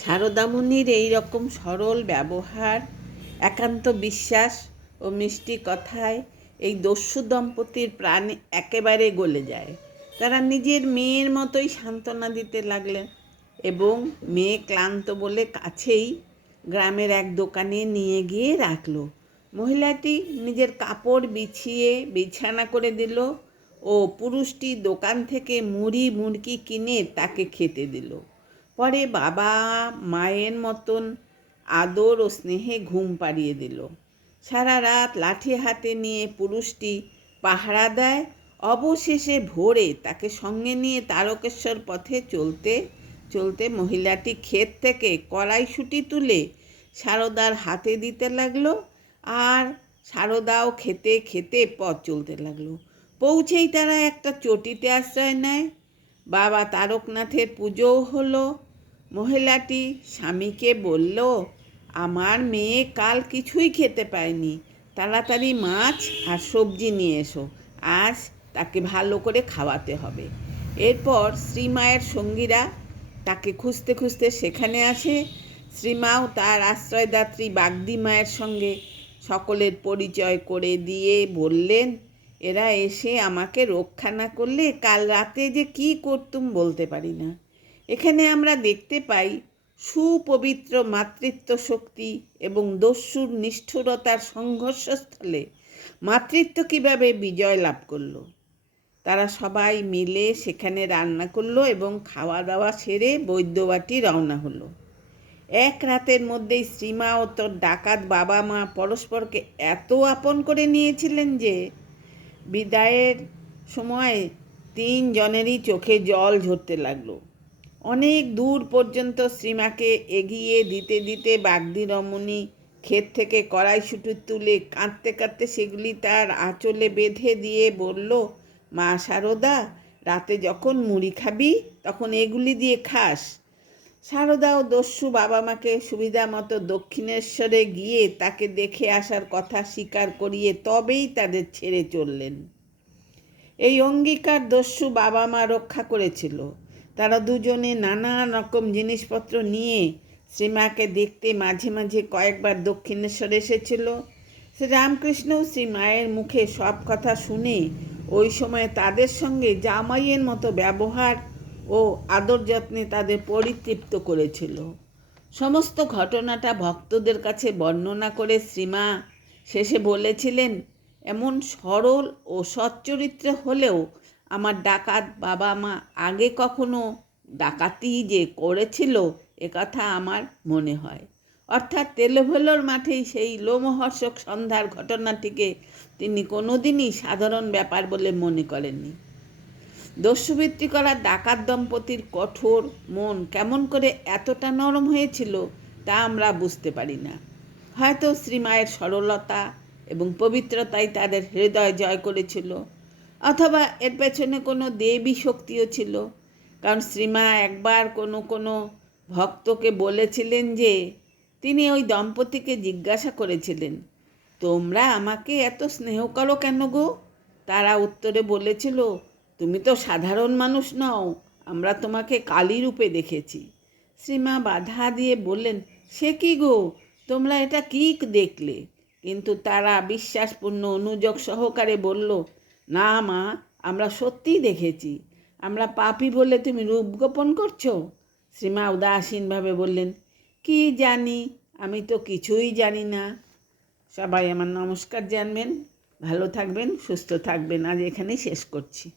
শারদামণির এই রকম সরল ব্যবহার, একান্ত বিশ্বাস ও মিষ্টি কথায় এই দস্যু দম্পতির প্রাণ একেবারে গলে যায়। তারা নিজের মেয়ের মতোই সান্ত্বনা দিতে লাগলেন এবং মেয়ে ক্লান্ত বলে কাছেই গ্রামের এক দোকানে নিয়ে গিয়ে রাখল। মহিলাটি নিজের কাপড় বিছিয়ে বিছানা করে দিল ও পুরুষটি দোকান থেকে মুড়ি, মুড়কি কিনে তাকে খেতে দিল। পরে বাবা মায়ের মতন আদর ও স্নেহে ঘুম পাড়িয়ে দিল। সারা রাত লাঠি হাতে নিয়ে পুরুষটি পাহারা দেয়। অবশেষে ভোরে তাকে সঙ্গে নিয়ে তারকেশ্বর পথে চলতে চলতে মহিলাটি ক্ষেত থেকে কড়াইশুঁটি তুলে সারদার হাতে দিতে লাগল আর সারদাও খেতে খেতে পথ চলতে লাগল। পৌঁছেই তারা একটা চটিতে আশ্রয় নেয়। বাবা তারকনাথের পুজোও হলো। মহিলাটি স্বামীকে বলল, আমার মেয়ে কাল কিছুই খেতে পায়নি। তাড়াতাড়ি মাছ আর সবজি নিয়ে এসো। আজ তাকে ভালো করে খাওয়াতে হবে এরপর শ্রীমায়ের সঙ্গীরা তাকে খুঁজতে খুঁজতে সেখানে আসে। শ্রীমাও তার আশ্রয়দাত্রী বাগদি মায়ের সঙ্গে সকলের পরিচয় করে দিয়ে বললেন, এরা এসে আমাকে রক্ষা না করলে কাল রাতে যে কি করতুম বলতে পারি না। এখানে আমরা দেখতে পাই সুপবিত্র মাতৃত্ব শক্তি এবং দস্যুর নিষ্ঠুরতার সংঘর্ষস্থলে মাতৃত্ব কীভাবে বিজয় লাভ করল। তারা সবাই মিলে সেখানে রান্না করল এবং খাওয়া দাওয়া সেরে বৈদ্যবাটি রওনা হলো। এক রাতের মধ্যেই শ্রীমা ও তোর ডাকাত বাবা মা পরস্পরকে এত আপন করে নিয়েছিলেন যে বিদায়ের সময় তিনজনেরই চোখে জল ঝরতে লাগল। অনেক দূর পর্যন্ত শ্রীমাকে এগিয়ে দিতে দিতে বাগদি রমণী ক্ষেত থেকে কড়াইশুটি তুলে কাঁদতে কাঁদতে সেগুলি তার আঁচলে বেঁধে দিয়ে বলল, মা সারদা, রাতে যখন মুড়ি খাবি, তখন এগুলি দিয়ে খাস। সারদা ও দস্যু বাবা মাকে সুবিধা মতো দক্ষিণেশ্বরে গিয়ে তাকে দেখে আসার কথা স্বীকার করিয়ে তবেই তাদের ছেড়ে চললেন। এই অঙ্গীকার দস্যু বাবা মা রক্ষা করেছিল। তারা দুজনে নানা রকম জিনিসপত্র নিয়ে শ্রীমাকে দেখতে মাঝে মাঝে কয়েকবার দক্ষিণেশ্বর এসেছিল। শ্রী রামকৃষ্ণও শ্রী মায়ের মুখে সব কথা শুনে ওই সময় তাদের সঙ্গে জামাইয়ের মতো ব্যবহার ও আদর যত্নে তাদের পরিতৃপ্ত করেছিল। সমস্ত ঘটনাটা ভক্তদের কাছে বর্ণনা করে শ্রীমা শেষে বলেছিলেন, এমন সরল ও সচ্চরিত্র হলেও আমার ডাকাত বাবা মা আগে কখনো ডাকাতি যে করেছিল একথা আমার মনে হয়। অর্থাৎ তেলোভেলোর মাঠেই সেই লোমহর্ষক সন্ধ্যার ঘটনাটিকে তিনি কোনোদিনই সাধারণ ব্যাপার বলে মনে করেননি। দস্যুবৃত্তি করা ডাকাত দম্পতির কঠোর মন কেমন করে এতটা নরম হয়েছিল, তা আমরা বুঝতে পারি না। হয়তো শ্রীমায়ের সরলতা এবং পবিত্রতাই তাদের হৃদয় জয় করেছিল অথবা এর পেছনে কোনো দেবী শক্তিও ছিল। কারণ শ্রীমা একবার কোনো কোনো ভক্তকে বলেছিলেন যে, তিনি ওই দম্পতিকে জিজ্ঞাসা করেছিলেন, তোমরা আমাকে এত স্নেহ করো কেন গো? তারা উত্তরে বলেছিল, তুমি তো সাধারণ মানুষ নও, আমরা তোমাকে কালী রূপে দেখেছি। শ্রীমা বাধা দিয়ে বললেন, সে কি গো? তোমরা এটা কি দেখলে? কিন্তু তারা বিশ্বাসপূর্ণ অনুযোগ সহকারে বলল না মা, আমরা সত্যিই দেখেছি। আমরা পাপি বলে তুমি রূপ গোপন করছ? শ্রীমা উদাসীনভাবে বললেন, কি জানি? আমি তো কিছুই জানি না। সবাই আমার নমস্কার জানবেন, ভালো থাকবেন, সুস্থ থাকবেন। আজ এখানেই শেষ করছি।